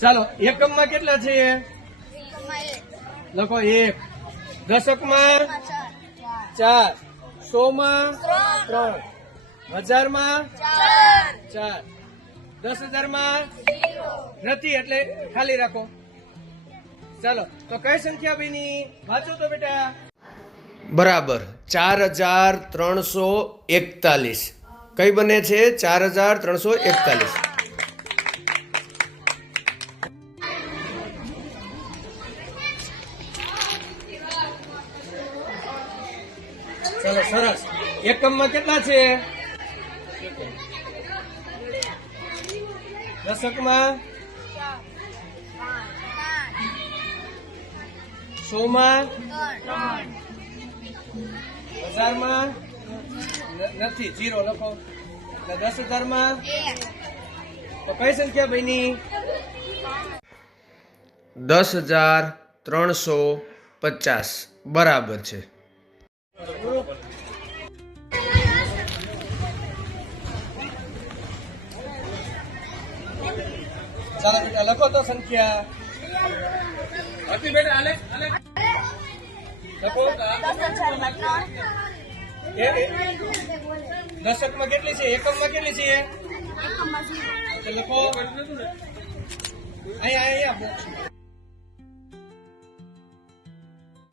ચાલો એકમ માં કેટલા છે? લખો 1, દશક માં 4, 100 માં 3, 1000 માં 4, 10,000 માં નથી એટલે ખાલી રાખો. ચાલો તો કઈ સંખ્યા બની વાંચો તો બેટા. બરાબર 4341. કઈ બને છે? 4341. ચાલો સરસ. એકમમાં કેટલા છે? દશકમાં 100 માં 1000 માં નથી 0 લખો. 10,000 માં તો કઈ સંખ્યા બની? 10,350 બરાબર છે. ચાલો બેટા લખો તો સંખ્યા. બેટા લખો. દશકમાં કેટલી છે? એકમમાં કેટલી છે? લખો અહીંયા બોક્સ.